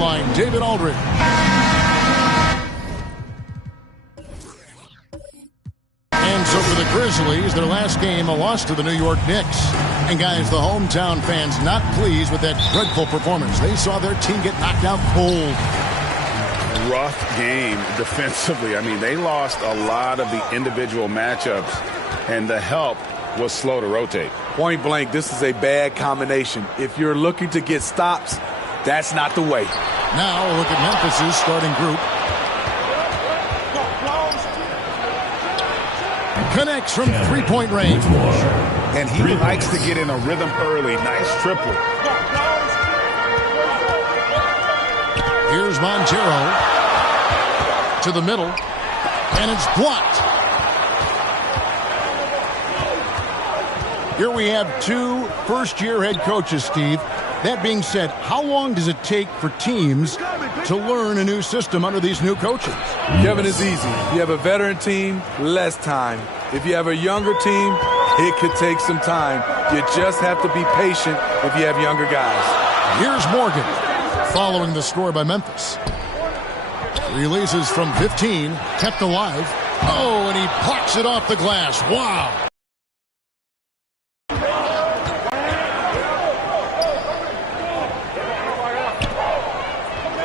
sideline, David Aldridge. And so for the Grizzlies, their last game, a loss to the New York Knicks. And guys, the hometown fans not pleased with that dreadful performance. They saw their team get knocked out cold. Rough game defensively. I mean, they lost a lot of the individual matchups, and the help was slow to rotate. Point blank, this is a bad combination. If you're looking to get stops, that's not the way. Now we'll look at Memphis's starting group. Connects from three-point range. And he likes to get in a rhythm early. Nice triple. Here's Montero to the middle, and it's blocked. Here we have two first-year head coaches, Steve. That being said, how long does it take for teams to learn a new system under these new coaches? Kevin, is easy. If you have a veteran team, less time. If you have a younger team, it could take some time. You just have to be patient if you have younger guys. Here's Morgan following the score by Memphis. Releases from 15, kept alive. Oh, and he plucks it off the glass. Wow.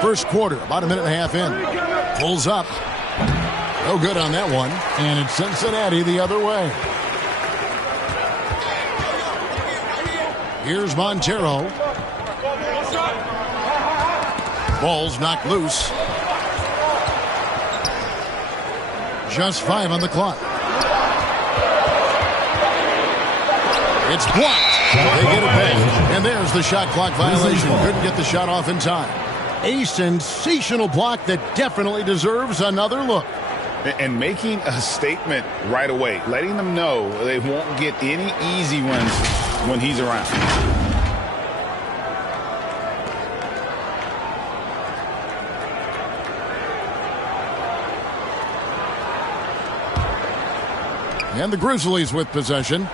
First quarter, about a minute and a half in. Pulls up. No good on that one. And it's Cincinnati the other way. Here's Montero. Ball's knocked loose. Just 5 on the clock. It's blocked. They get it back. And there's the shot clock violation. Couldn't get the shot off in time. A sensational block that definitely deserves another look. And making a statement right away, letting them know they won't get any easy ones when he's around. And the Grizzlies with possession.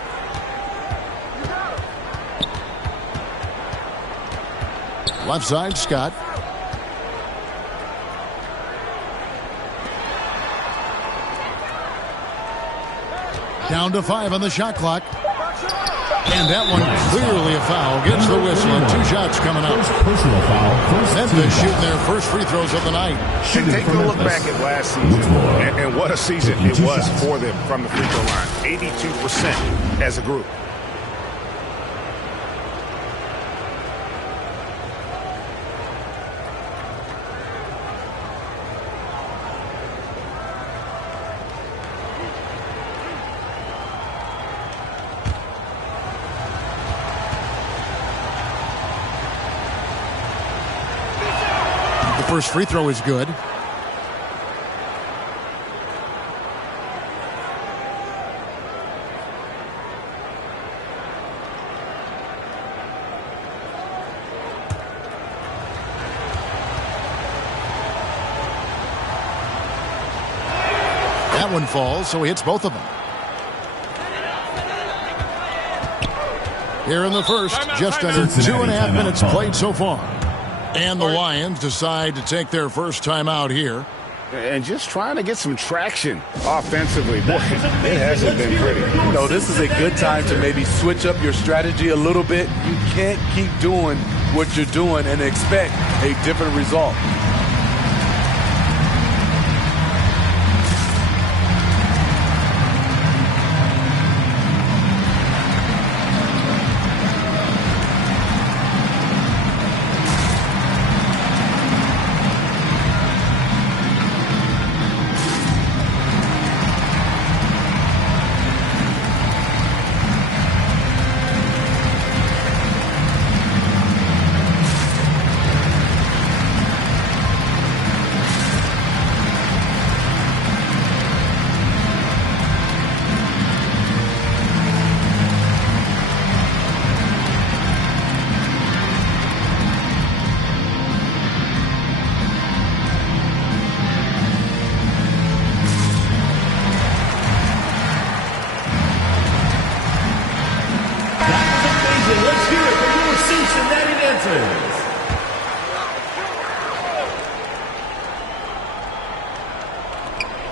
Left side, Scott. Down to 5 on the shot clock. And that one clearly a foul. Gets the whistle and 2 shots coming up. Personal foul. Memphis shooting their first free throws of the night. And take a look back at last season. And what a season it was for them from the free throw line. 82% as a group. First free throw is good. That one falls, so he hits both of them. Here in the first, just under 2.5 minutes played so far. And the Lions decide to take their first time out here. And just trying to get some traction offensively. Boy, it hasn't been pretty. You know, this is a good time to maybe switch up your strategy a little bit. You can't keep doing what you're doing and expect a different result.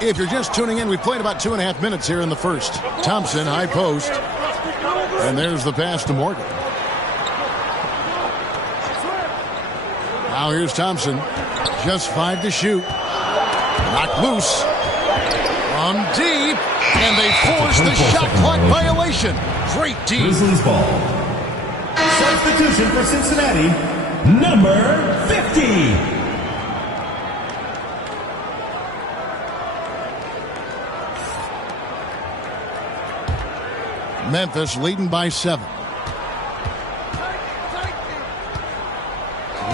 If you're just tuning in, we've played about 2.5 minutes here in the first. Thompson, high post. And there's the pass to Morgan. Now here's Thompson. Just 5 to shoot. Knocked loose. From deep. And they force the shot clock violation. Great team. Grizzlies ball. Substitution for Cincinnati, number 50. Memphis leading by 7.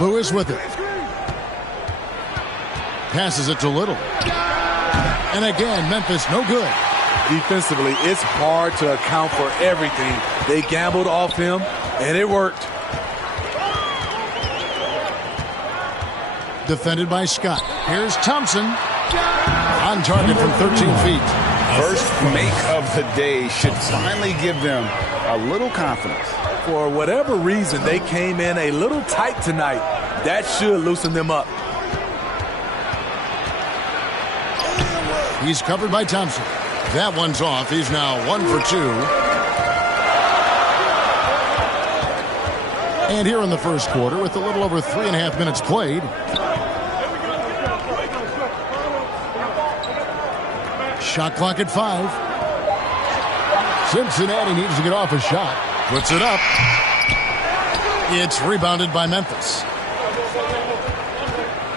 Lewis with it. Passes it to Little. And again, Memphis no good. Defensively, it's hard to account for everything. They gambled off him, and it worked. Defended by Scott. Here's Thompson. On target from 13 feet. First make of the day should finally give them a little confidence. For whatever reason, they came in a little tight tonight. That should loosen them up. He's covered by Thompson. That one's off. He's now 1 for 2. And here in the first quarter, with a little over 3.5 minutes played, shot clock at 5. Cincinnati needs to get off a shot. Puts it up. It's rebounded by Memphis.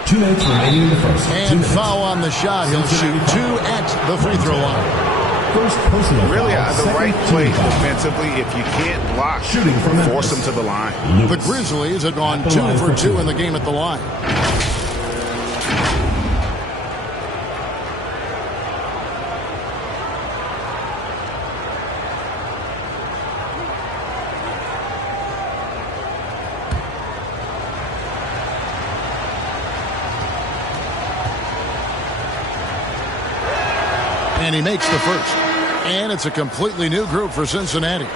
2 minutes remaining in the first. And foul on the shot. He'll shoot 2 at the free throw line. First personal Really foul, the right second play team foul. defensively. If you can't block, Shooting from force Memphis. them to the line. The Grizzlies have gone 2 for 2 in the game at the line. And he makes the first. And it's a completely new group for Cincinnati.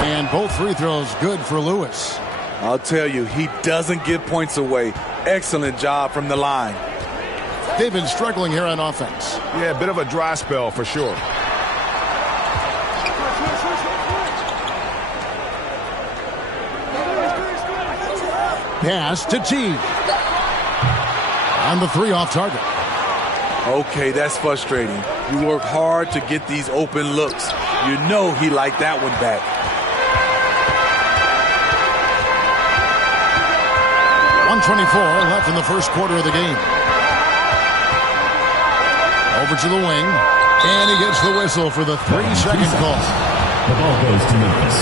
And both free throws good for Lewis. I'll tell you, he doesn't give points away. Excellent job from the line. They've been struggling here on offense. Yeah, a bit of a dry spell for sure. Pass to T. On the 3 off target. Okay, that's frustrating. You work hard to get these open looks. You know he liked that one back. .124 left in the first quarter of the game. Over to the wing. And he gets the whistle for the 3-second call. The ball goes to Memphis.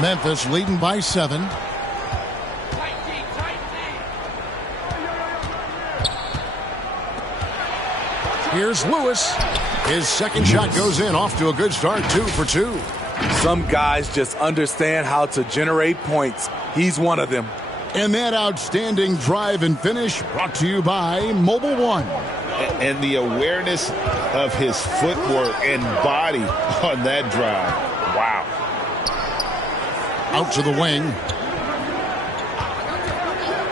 Memphis leading by 7. Here's Lewis. His second shot goes in, off to a good start, 2 for 2. Some guys just understand how to generate points. He's one of them. And that outstanding drive and finish brought to you by Mobile One. And the awareness of his footwork and body on that drive. Wow. Out to the wing.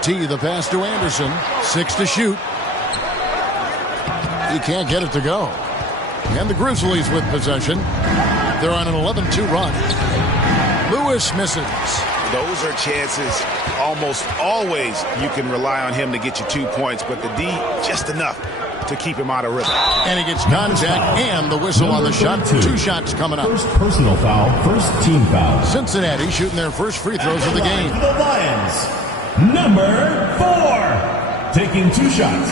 T, the pass to Anderson. 6 to shoot. He can't get it to go. And the Grizzlies with possession. They're on an 11-2 run. Lewis misses. Those are chances almost always you can rely on him to get you 2 points, but the D just enough to keep him out of rhythm. And he gets contact and the whistle on the shot. 2 shots coming up. First personal foul, first team foul. Cincinnati shooting their first free throws of the game. The Lions, number 4, taking 2 shots.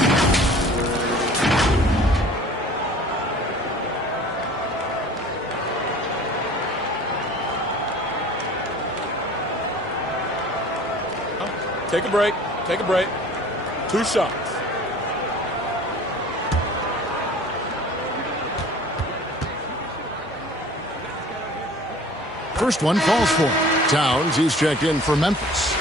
Take a break. Take a break. 2 shots. First one falls for him. Towns, he's checked in for Memphis.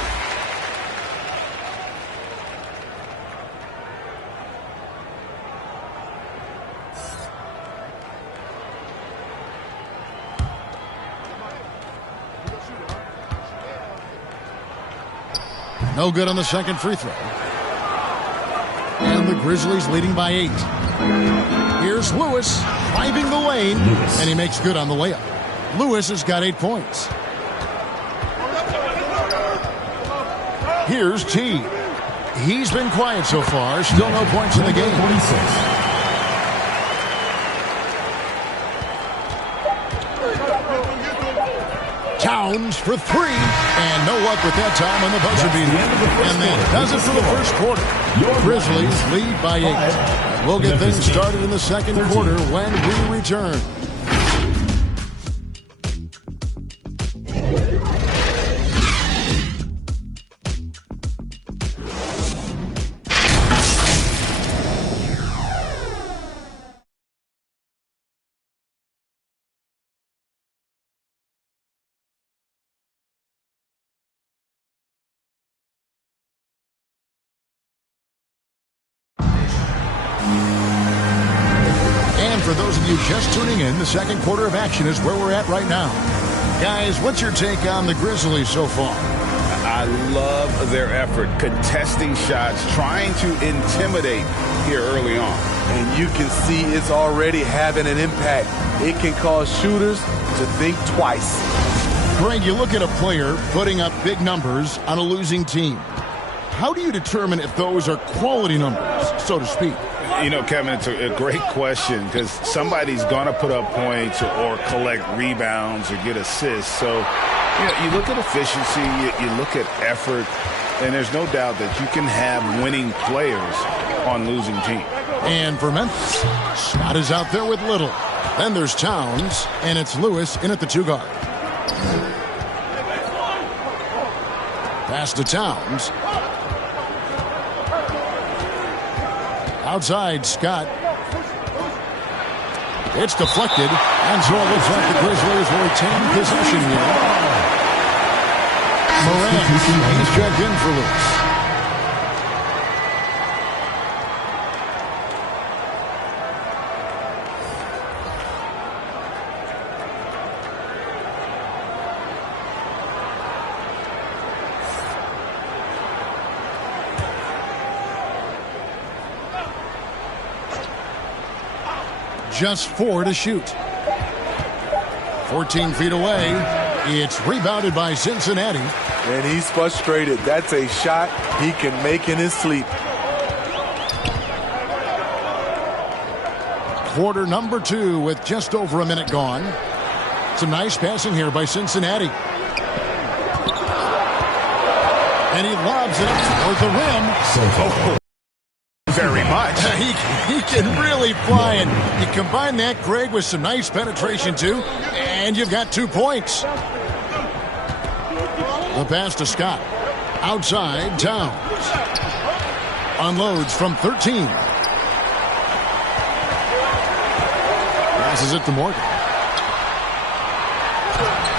No good on the second free throw. And the Grizzlies leading by 8. Here's Lewis driving the lane, and he makes good on the layup. Lewis has got 8 points. Here's T. He's been quiet so far. Still no points in the game. 46. Towns for 3, and no luck with that time on the buzzer beater. And that does it for the first quarter. Grizzlies lead by 8. We'll get things started in the second quarter when we return. For those of you just tuning in, the second quarter of action is where we're at right now. Guys, what's your take on the Grizzlies so far? I love their effort, contesting shots, trying to intimidate here early on. And you can see it's already having an impact. It can cause shooters to think twice. Greg, you look at a player putting up big numbers on a losing team. How do you determine if those are quality numbers, so to speak? You know, Kevin, it's a great question because somebody's going to put up points or collect rebounds or get assists. So, you know, you look at efficiency, you look at effort, and there's no doubt that you can have winning players on losing teams. And for Memphis, Scott is out there with Little. Then there's Towns, and it's Lewis in at the 2 guard. Pass to Towns. Outside, Scott. It's deflected, and so it looks like the Grizzlies will retain possession here. Morant, he's checked in for Lewis. Just 4 to shoot. 14 feet away. It's rebounded by Cincinnati. And he's frustrated. That's a shot he can make in his sleep. Quarter number 2 with just over a minute gone. Some nice passing here by Cincinnati. And he lobs it toward the rim. Very much. He can really fly, and you combine that, Greg, with some nice penetration, too, and you've got 2 points. The pass to Scott. Outside, Towns. Unloads from 13. Passes it to Morgan.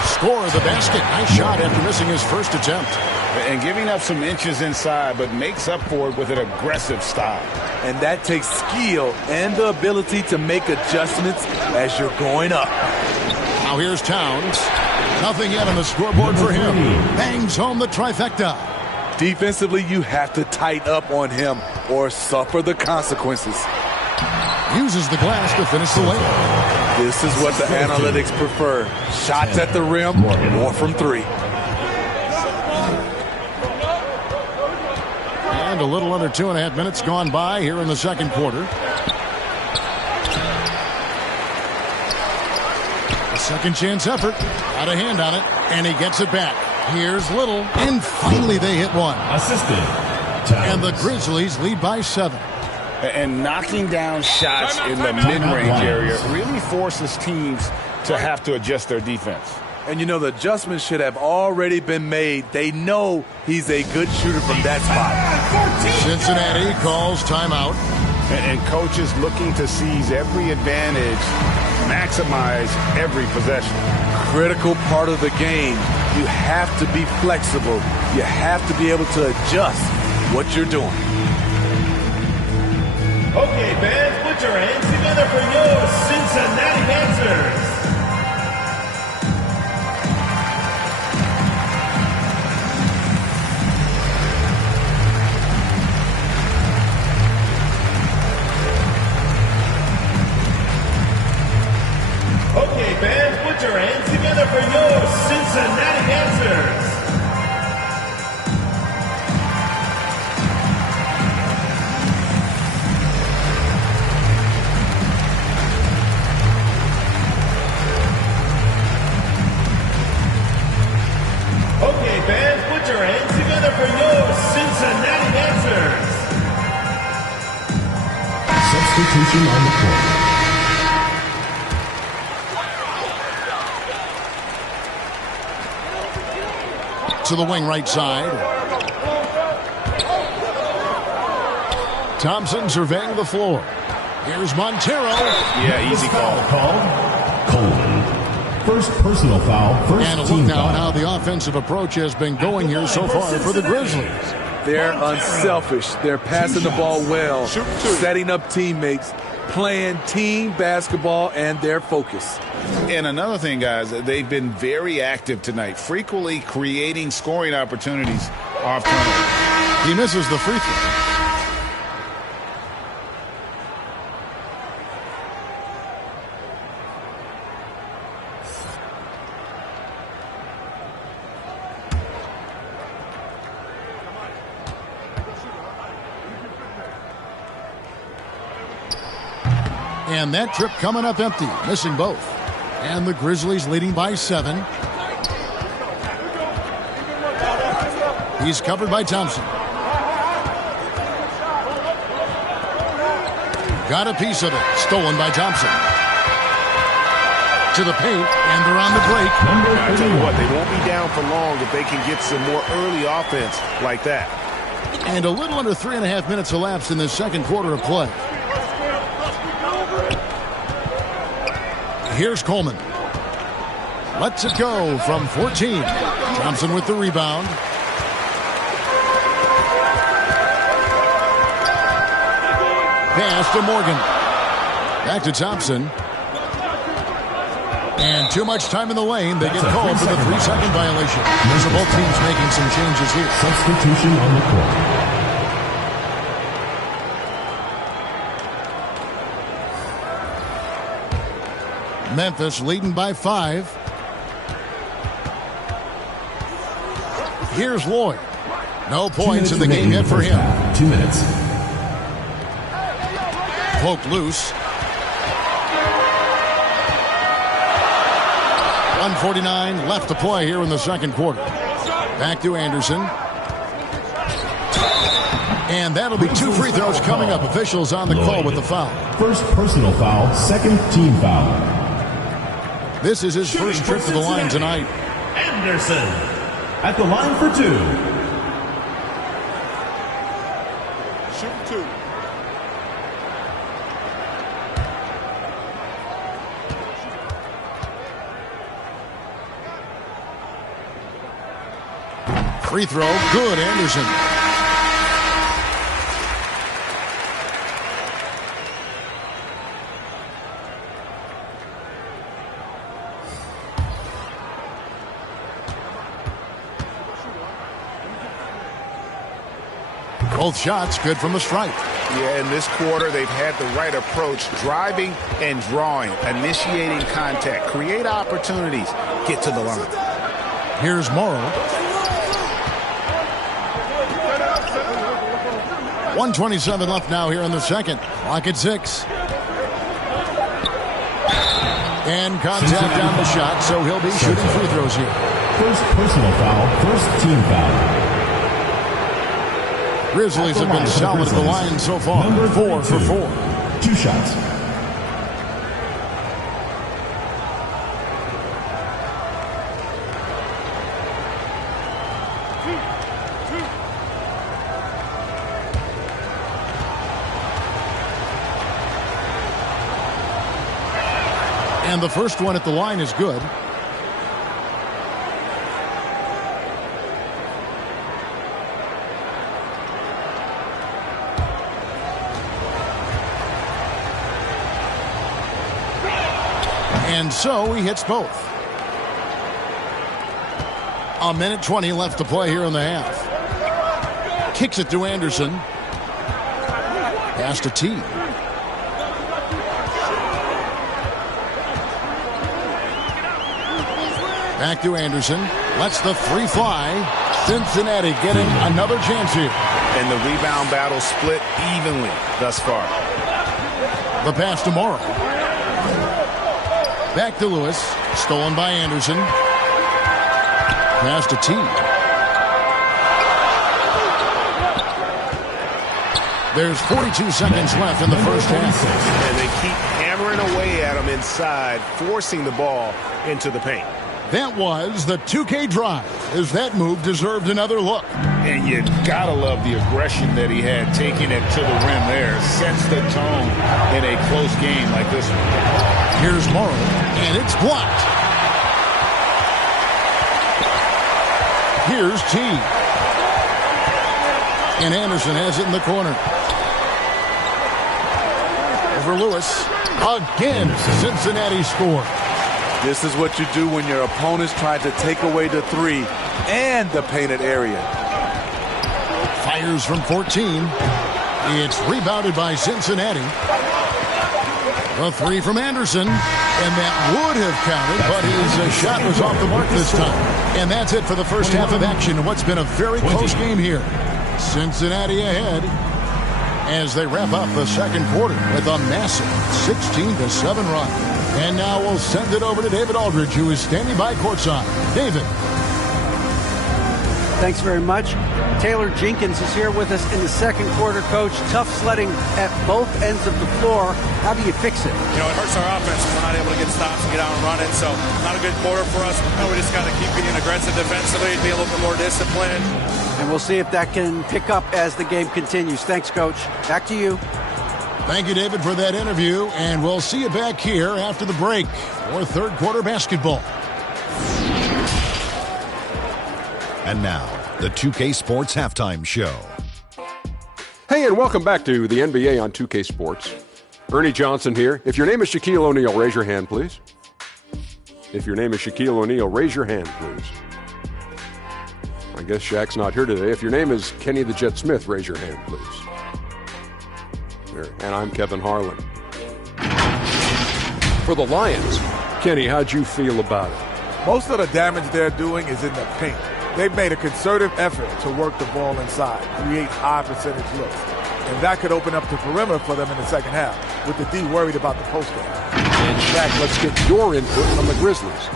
Score the basket. Nice shot after missing his first attempt. And giving up some inches inside, but makes up for it with an aggressive style. And that takes skill and the ability to make adjustments as you're going up. Now here's Towns. Nothing yet on the scoreboard for him. Bangs home the trifecta. Defensively, you have to tighten up on him or suffer the consequences. Uses the glass to finish the layup. This is what the analytics prefer. Shots at the rim or from 3. And a little under 2.5 minutes gone by here in the second quarter. A second chance effort. Got a hand on it, and he gets it back. Here's Little, and finally they hit one. Assisted. And the Grizzlies lead by 7. And knocking down shots in the mid-range area really forces teams to have to adjust their defense. And, you know, the adjustments should have already been made. They know he's a good shooter from that spot. Cincinnati calls timeout. And coaches looking to seize every advantage maximize every possession. Critical part of the game. You have to be flexible. You have to be able to adjust what you're doing. Okay, fans, put your hands together for your Cincinnati Panthers. Okay, fans, put your hands together for your Cincinnati Panthers. Okay, fans, put your hands together for your Cincinnati Panthers. Substitution on the court. To the wing right side. Thompson surveying the floor. Here's Montero. Yeah, easy call. Coleman. First personal foul, first And a look team now foul. at how the offensive approach has been going here so far for the Grizzlies. They're unselfish. They're passing the ball well, setting up teammates, playing team basketball, and their focus. And another thing, guys, they've been very active tonight, frequently creating scoring opportunities off turnover. He misses the free throw. And that trip coming up empty, missing both. And the Grizzlies leading by 7. He's covered by Thompson. Got a piece of it. Stolen by Thompson. To the paint, and they're on the break. I tell you what, they won't be down for long if they can get some more early offense like that. And a little under 3.5 minutes elapsed in the second quarter of play. Here's Coleman. Lets it go from 14. Thompson with the rebound. Pass to Morgan. Back to Thompson. And too much time in the lane. They get called for the 3-second violation. These are both teams making some changes here. Substitution on the court. Memphis leading by 5. Here's Lloyd. No points in the game yet for him. 2 minutes. Poked loose. 1:49 left to play here in the second quarter. Back to Anderson. And that'll be 2 free throws coming up. Officials on the call with the foul. First personal foul, second team foul. This is his first trip to the line tonight. Anderson at the line for 2. Shoot 2. Free throw, good, Anderson. Both shots good from the stripe. Yeah, in this quarter, they've had the right approach, driving and drawing, initiating contact, create opportunities, get to the line. Here's Morrow. 1:27 left now here in the second. Clock at 6. And contact on the shot, so he'll be shooting free throws here. First personal foul, first team foul. Grizzlies have been solid at the line so far. 4 for 4. 2 shots. And the first one at the line is good. And so he hits both. 1:20 left to play here in the half. Kicks it to Anderson. Pass to T. Back to Anderson. Lets the three fly. Cincinnati getting another chance here. And the rebound battle split evenly thus far. The pass to Morrow. Back to Lewis. Stolen by Anderson. Pass to T. There's 42 seconds left in the first half. And they keep hammering away at him inside, forcing the ball into the paint. That was the 2K drive, as that move deserved another look. And you gotta love the aggression that he had, taking it to the rim there. Sets the tone in a close game like this one. Here's Morrow, and it's blocked. Here's T. And Anderson has it in the corner. Over Lewis. Again, Cincinnati score. This is what you do when your opponent's trying to take away the three and the painted area. Fires from 14. It's rebounded by Cincinnati. A three from Anderson. And that would have counted, but his shot was off the mark this time. And that's it for the first half of action in what's been a very close game here. Cincinnati ahead as they wrap up the second quarter with a massive 16-7 run. And now we'll send it over to David Aldridge, who is standing by courtside. David. Thanks very much. Taylor Jenkins is here with us in the second quarter, Coach. Tough sledding at both ends of the floor. How do you fix it? You know, it hurts our offense when we're not able to get stops and get out and run it. So not a good quarter for us. We just got to keep being aggressive defensively and be a little bit more disciplined. And we'll see if that can pick up as the game continues. Thanks, Coach. Back to you. Thank you, David, for that interview. And we'll see you back here after the break for third quarter basketball. And now, the 2K Sports Halftime Show. Hey, and welcome back to the NBA on 2K Sports. Ernie Johnson here. If your name is Shaquille O'Neal, raise your hand, please. If your name is Shaquille O'Neal, raise your hand, please. I guess Shaq's not here today. If your name is Kenny the Jet Smith, raise your hand, please. There. And I'm Kevin Harlan. For the Lions, Kenny, how'd you feel about it? Most of the damage they're doing is in the paint. They've made a concerted effort to work the ball inside, create high percentage looks. And that could open up the perimeter for them in the second half, with the D worried about the post game. And Shaq, let's get your input on the Grizzlies.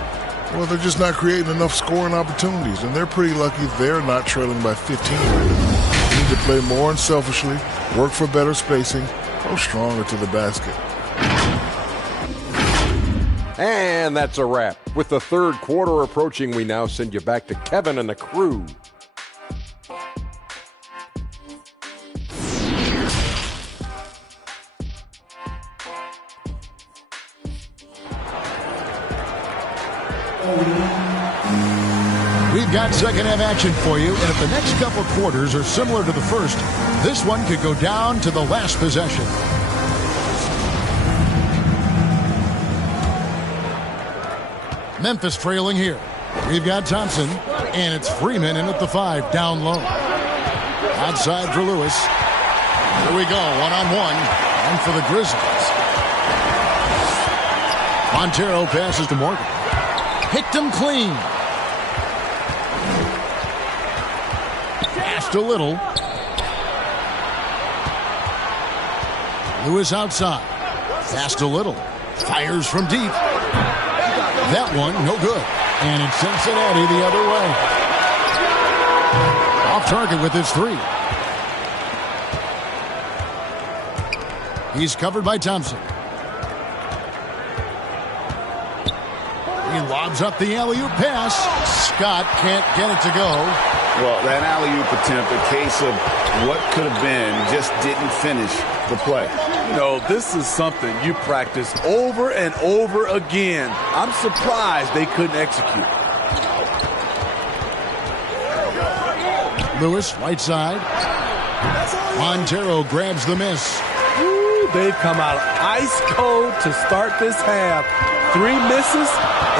Well, they're just not creating enough scoring opportunities, and they're pretty lucky they're not trailing by 15 right now. They need to play more unselfishly, work for better spacing, go stronger to the basket. And that's a wrap. With the third quarter approaching, we now send you back to Kevin and the crew. We've got second half action for you, and if the next couple quarters are similar to the first, this one could go down to the last possession. Memphis trailing here. We've got Thompson, and it's Freeman in at the 5, down low. Outside for Lewis. Here we go, one-on-one, and for the Grizzlies. Montero passes to Morgan. Picked him clean. Passed a little. Lewis outside. Passed a little. Fires from deep. That one, no good. And it's Cincinnati the other way. Off target with his 3. He's covered by Thompson. He lobs up the alley-oop pass. Scott can't get it to go. Well, that alley-oop attempt, a case of what could have been, just didn't finish the play. You know, this is something you practice over and over again. I'm surprised they couldn't execute. Lewis, right side. Montero grabs the miss. Ooh, they've come out ice cold to start this half. 3 misses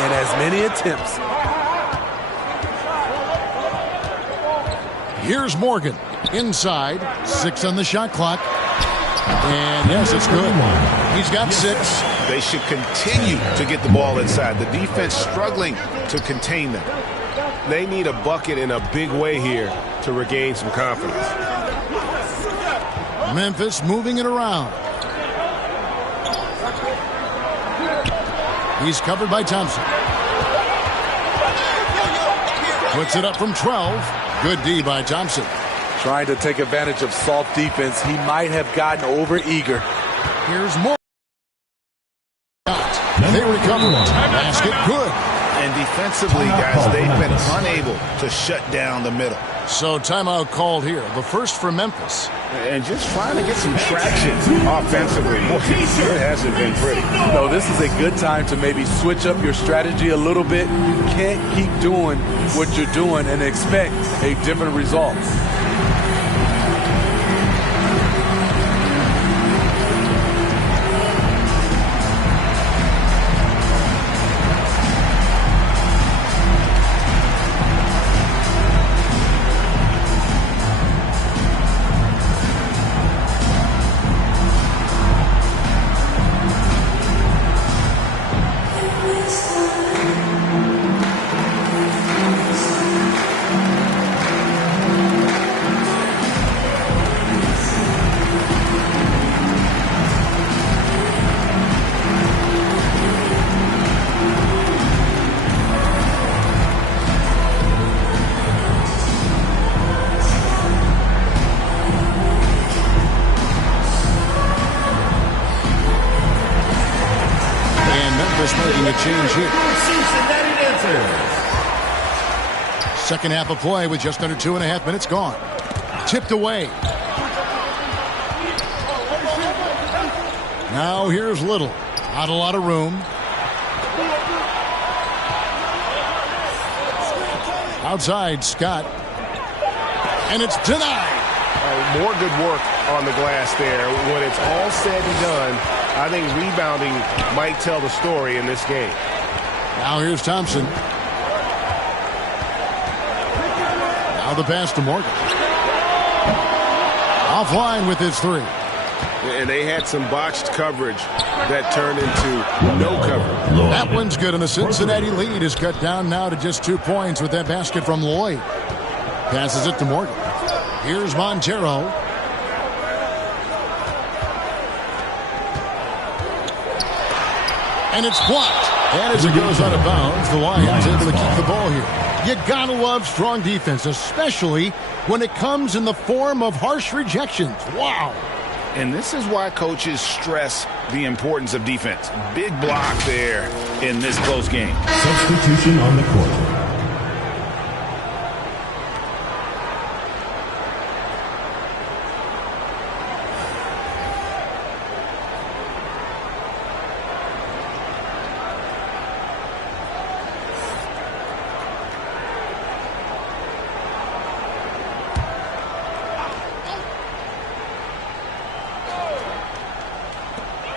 and as many attempts. Here's Morgan. Inside. 6 on the shot clock. And yes, it's good. He's got 6. They should continue to get the ball inside. The defense struggling to contain them. They need a bucket in a big way here to regain some confidence. Memphis moving it around. He's covered by Thompson. Puts it up from 12. Good D by Thompson. Trying to take advantage of soft defense. He might have gotten over-eager. Here's more. They recover. Basket good. And defensively, guys, they've been unable to shut down the middle. So timeout called here. The first for Memphis. And just trying to get some traction offensively. Boy, it hasn't been pretty. No, this is a good time to maybe switch up your strategy a little bit. You can't keep doing what you're doing and expect a different result. Making a change here. Cincinnati answers. Second half of play with just under 2.5 minutes gone. Tipped away. Now here's Little. Not a lot of room. Outside, Scott. And it's denied. More good work on the glass there. When it's all said and done, I think rebounding might tell the story in this game. Now here's Thompson. Now the pass to Morgan. Offline with his 3. And they had some botched coverage that turned into no cover. That one's good, and the Cincinnati lead is cut down now to just 2 points with that basket from Lloyd. Passes it to Morgan. Here's Montero. And it's blocked. And as it goes out of bounds, the Lions able to keep the ball here. You gotta love strong defense, especially when it comes in the form of harsh rejections. Wow. And this is why coaches stress the importance of defense. Big block there in this close game. Substitution on the court.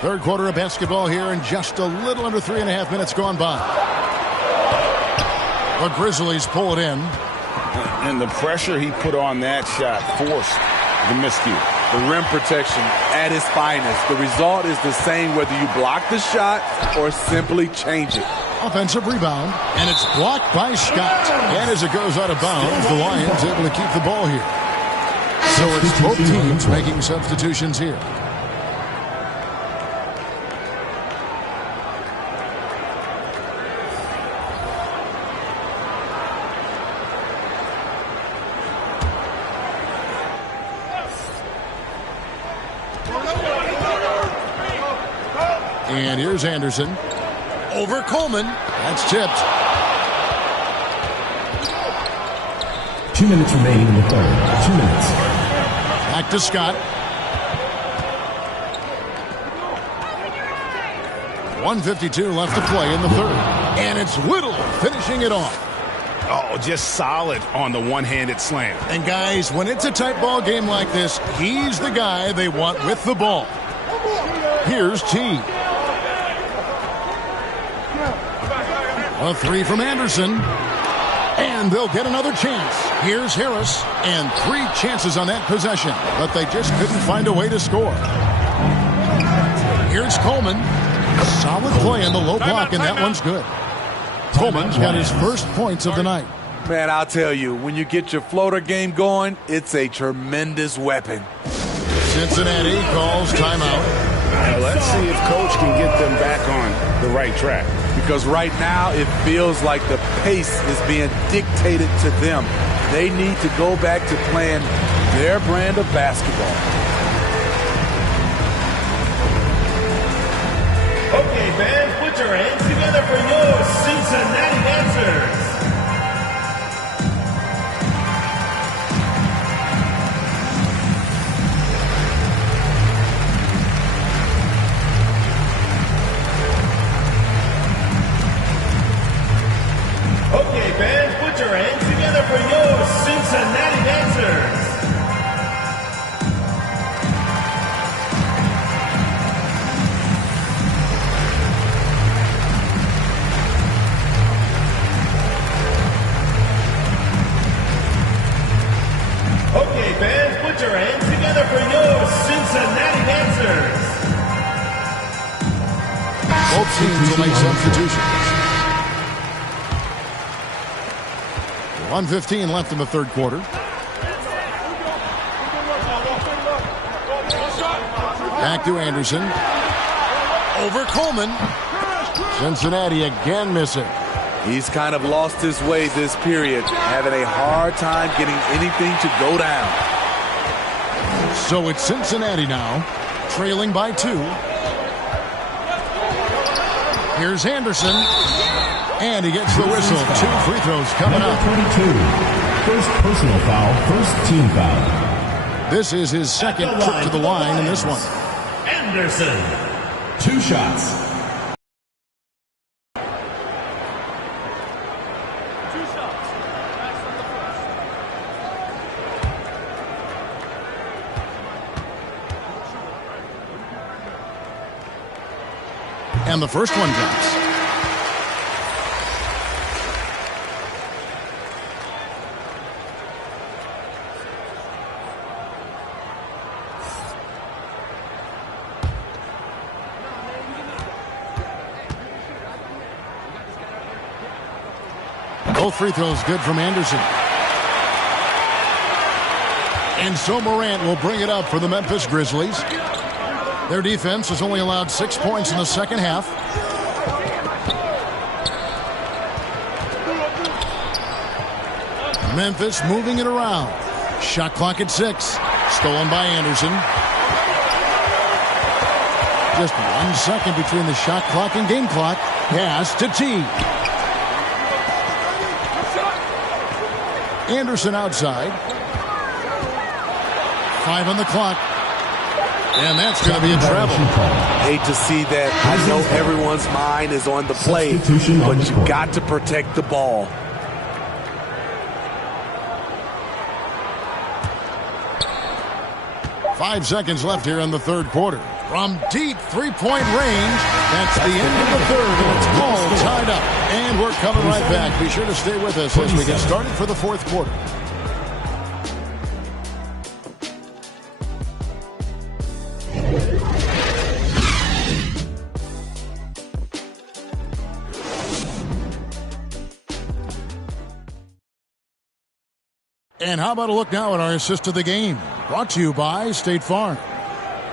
Third quarter of basketball here, and just a little under 3.5 minutes gone by. The Grizzlies pull it in. And the pressure he put on that shot forced the miscue. The rim protection at its finest. The result is the same whether you block the shot or simply change it. Offensive rebound, and it's blocked by Scott. And as it goes out of bounds, the Lions able to keep the ball here. So it's both teams making substitutions here. And here's Anderson. Over Coleman. That's tipped. 2 minutes remaining in the third. 2 minutes. Back to Scott. 1:52 left to play in the third. And it's Whittle finishing it off. Oh, just solid on the one-handed slam. And guys, when it's a tight ball game like this, he's the guy they want with the ball. Here's T. A three from Anderson. And they'll get another chance. Here's Harris. And 3 chances on that possession. But they just couldn't find a way to score. Here's Coleman. Solid play in the low block, and that one's good. Coleman's got his first points of the night. Man, I'll tell you, when you get your floater game going, it's a tremendous weapon. Cincinnati calls timeout. Now let's see if Coach can get them back on the right track. Because right now it feels like the pace is being dictated to them. They need to go back to playing their brand of basketball. Okay, fans, put your hands together for your Cincinnati dancers. Okay, fans, put your hands together for your Cincinnati dancers. Okay, fans, put your hands together for your Cincinnati dancers. Both teams will make substitutions. 1:15 left in the third quarter. Back to Anderson. Over Coleman. Cincinnati again missing. He's kind of lost his way this period, having a hard time getting anything to go down. So it's Cincinnati now, trailing by 2. Here's Anderson. And he gets the whistle. 2 free throws coming up. 22. First personal foul, first team foul. This is his second trip to the line in this one. Anderson. 2 shots. And the first one drops. Both free throws good from Anderson. And so Morant will bring it up for the Memphis Grizzlies. Their defense has only allowed 6 points in the second half. Memphis moving it around. Shot clock at 6. Stolen by Anderson. Just 1 second between the shot clock and game clock. Pass to T. Anderson outside. 5 on the clock. And that's going to be a travel. Hate to see that. I know everyone's mind is on the play, but you got to protect the ball. Five seconds left here in the third quarter. From deep three-point range, that's the end of the third, and it's all tied up. And we're coming right back. Be sure to stay with us as we get started for the fourth quarter. And how about a look now at our assist of the game? Brought to you by State Farm.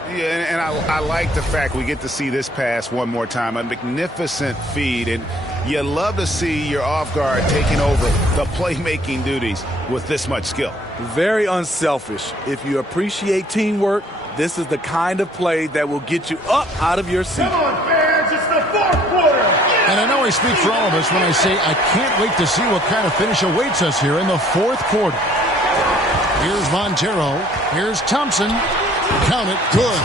Yeah, and I like the fact we get to see this pass one more time. A magnificent feed, and you love to see your off guard taking over the playmaking duties with this much skill. Very unselfish. If you appreciate teamwork, this is the kind of play that will get you up out of your seat. Come on, fans, it's the fourth quarter. And I know know I speak for all of us when I say I can't wait to see what kind of finish awaits us here in the fourth quarter. Here's Montero. Here's Thompson. Count it. Good.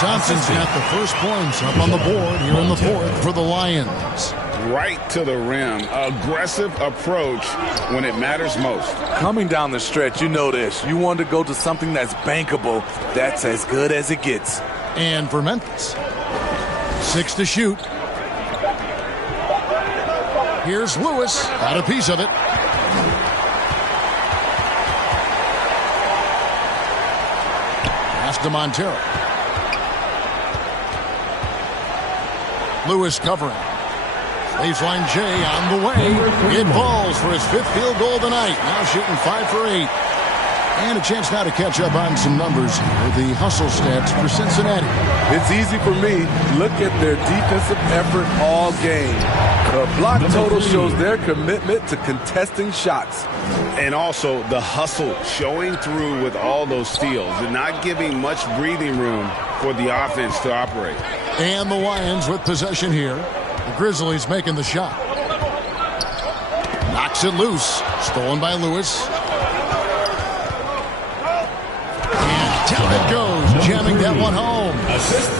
Thompson's got the first points up on the board here in the fourth for the Lions. Right to the rim. Aggressive approach when it matters most. Coming down the stretch, you know this. You want to go to something that's bankable. That's as good as it gets. And for Memphis, 6 to shoot. Here's Lewis. Got a piece of it. Pass to Montero. Lewis covering. Baseline J on the way. It falls for his 5th field goal of the night. Now shooting 5 for 8. And a chance now to catch up on some numbers with the hustle stats for Cincinnati. It's easy for me. Look at their defensive effort all game. The block total shows their commitment to contesting shots. And also the hustle showing through with all those steals and not giving much breathing room for the offense to operate. And the Lions with possession here. The Grizzlies making the shot. Knocks it loose. Stolen by Lewis. Down it goes, jamming that one home.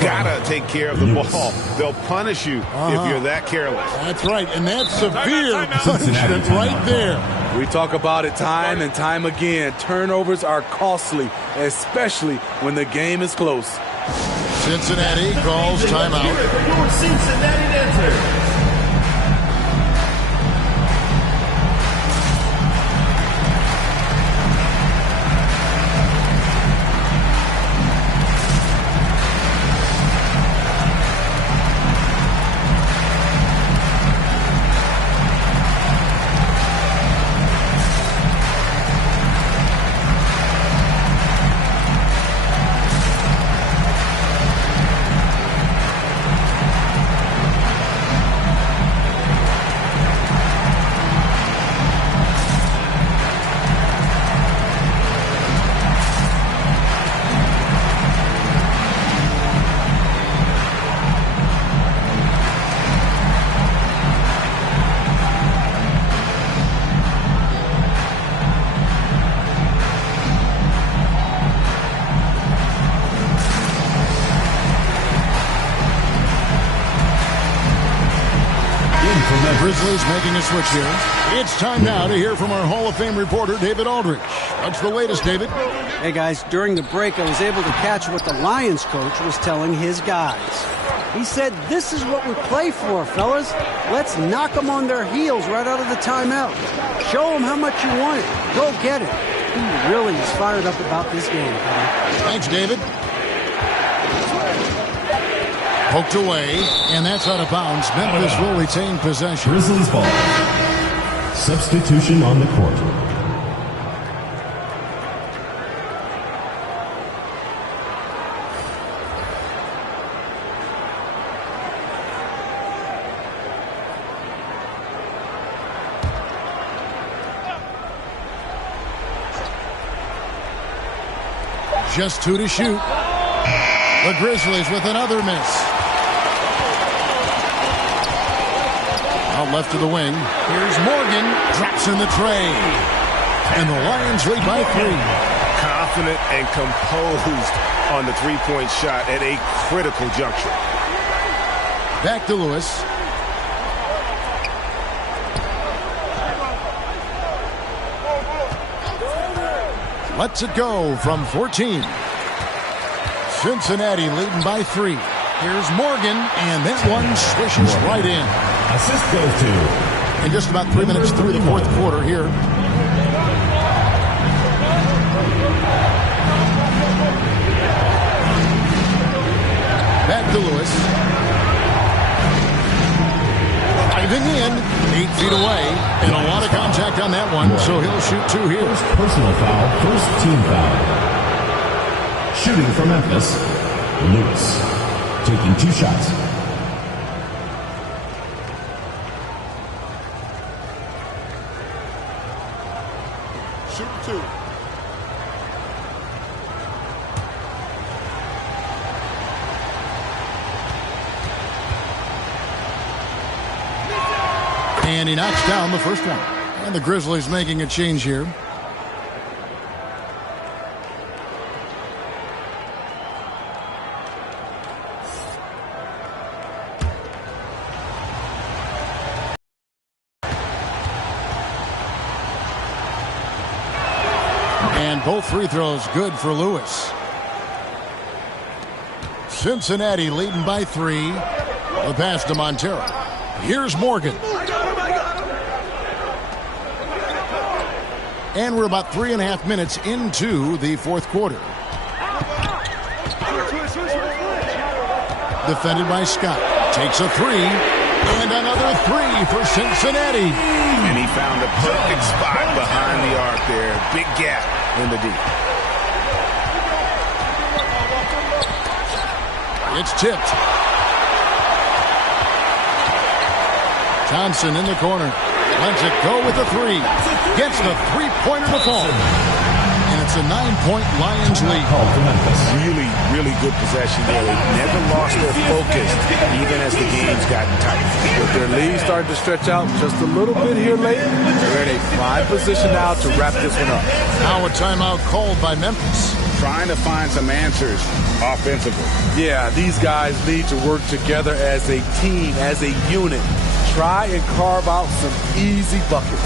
Gotta take care of the ball. They'll punish you if you're that careless. That's right, and that's severe punishment right there. We talk about it time and time again. Turnovers are costly, especially when the game is close. Cincinnati calls timeout. Your Cincinnati Dancers. Grizzlies making a switch here. It's time now to hear from our Hall of Fame reporter, David Aldrich. What's the latest, David? Hey, guys, during the break, I was able to catch what the Lions coach was telling his guys. He said, this is what we play for, fellas. Let's knock them on their heels right out of the timeout. Show them how much you want it. Go get it. He really is fired up about this game, buddy. Thanks, David. Poked away, and that's out of bounds. Memphis will retain possession. Grizzlies ball. Substitution on the court. Just 2 to shoot. The Grizzlies with another miss. Out left of the wing. Here's Morgan. Drops in the tray. And the Lions lead by 3. Confident and composed on the three-point shot at a critical juncture. Back to Lewis. Lets it go from 14. Cincinnati leading by 3. Here's Morgan, and that one swishes right in. Assist goes to. And just about 3 minutes through the fourth quarter here. Back to Lewis. Diving in, 8 feet away, and a lot of contact on that one, so he'll shoot 2 here. First personal foul, first team foul. Shooting for Memphis, Lewis. Taking 2 shots. Shoot 2. And he knocks down the first one. And the Grizzlies making a change here. And both free throws good for Lewis. Cincinnati leading by 3. The pass to Montero. Here's Morgan. And we're about 3.5 minutes into the fourth quarter. Defended by Scott. Takes a 3. And another 3 for Cincinnati. And he found the perfect spot behind the arc there. Big gap in the deep. It's tipped. Thompson in the corner. Lets it go with a 3. Gets the three-pointer to fall. And it's a 9-point Lions lead. Really, really good possession there. They never lost their focus, even as the game's gotten tight. With their lead starting to stretch out just a little bit here late, they're in a prime position now to wrap this one up. Now a timeout called by Memphis. Trying to find some answers offensively. Yeah, these guys need to work together as a team, as a unit. Try and carve out some easy buckets.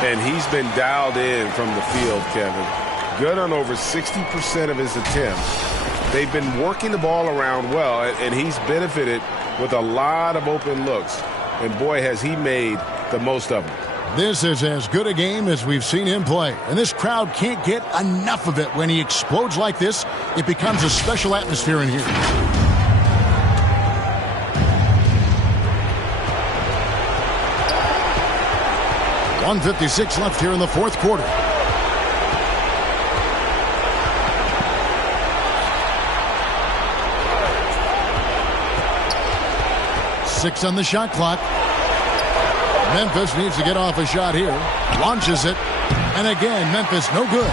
And he's been dialed in from the field, Kevin. Good on over 60% of his attempts. They've been working the ball around well, and he's benefited with a lot of open looks. And boy, has he made the most of them. This is as good a game as we've seen him play. And this crowd can't get enough of it. When he explodes like this, it becomes a special atmosphere in here. 1:56 left here in the fourth quarter. Six on the shot clock. Memphis needs to get off a shot here. Launches it. And again, Memphis no good.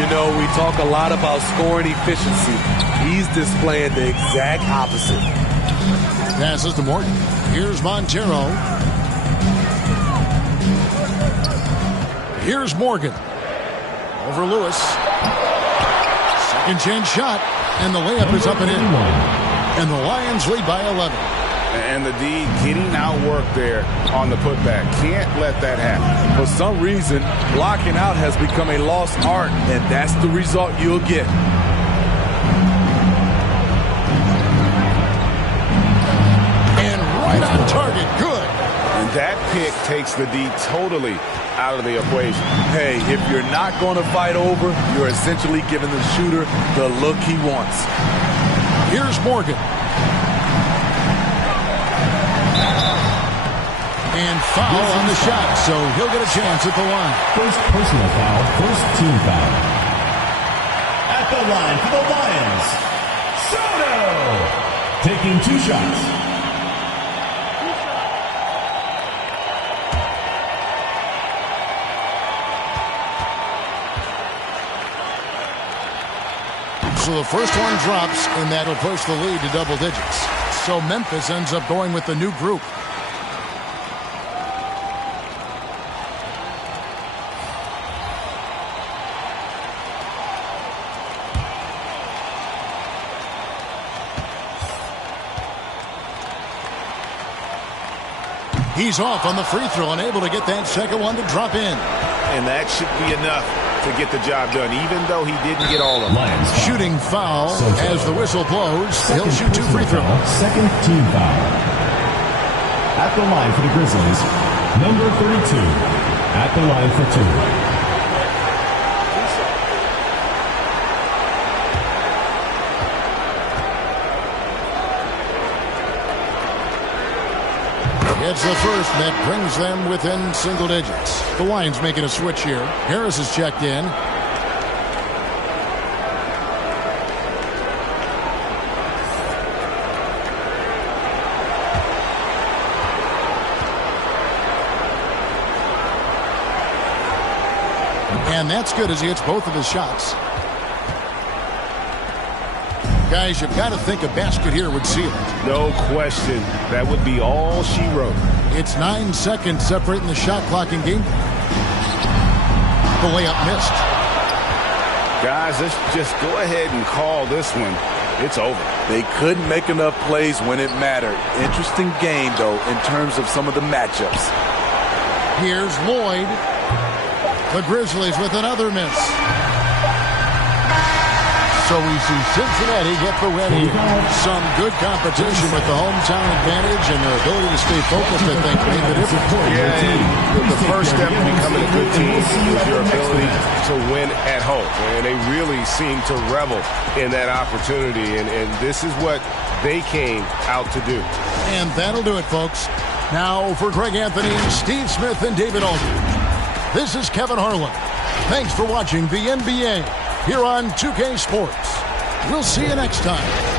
You know, we talk a lot about scoring efficiency. He's displaying the exact opposite. Passes to Morgan. Here's Montero. Here's Morgan. Over Lewis. Second chance shot. And the layup is up and in. And the Lions lead by 11. And the D getting outworked there on the putback. Can't let that happen. For some reason, blocking out has become a lost art, and that's the result you'll get. And right on target. Good. And that pick takes the D totally out of the equation. Hey, if you're not going to fight over, you're essentially giving the shooter the look he wants. Here's Morgan. And foul on the shot, so he'll get a chance at the line. First personal foul, first team foul. At the line for the Lions, Soto! Taking 2 shots. So the first one drops, and that'll push the lead to double digits. So Memphis ends up going with the new group. He's off on the free throw and able to get that second one to drop in. And that should be enough to to get the job done, even though he didn't get all of them. Shooting foul as the whistle blows. He'll shoot 2 free throws. Second team foul. At the line for the Grizzlies, number 32. At the line for 2. It's the first that brings them within single digits. The Lions making a switch here. Harris is checked in. And that's good as he hits both of his shots. Guys, you've got to think a basket here would seal it. No question. That would be all she wrote. It's 9 seconds separating the shot clock in game. The layup missed. Guys, let's just go ahead and call this one. It's over. They couldn't make enough plays when it mattered. Interesting game, though, in terms of some of the matchups. Here's Lloyd. The Grizzlies with another miss. So we see Cincinnati get the win here. Some good competition with the hometown advantage and their ability to stay focused, I think, made the difference. Yeah, the first step to becoming a good team is your ability to win at home. And they really seem to revel in that opportunity. And this is what they came out to do. And that'll do it, folks. Now for Greg Anthony, Steve Smith, and David Aldridge. This is Kevin Harlan. Thanks for watching the NBA here on 2K Sports. We'll see you next time.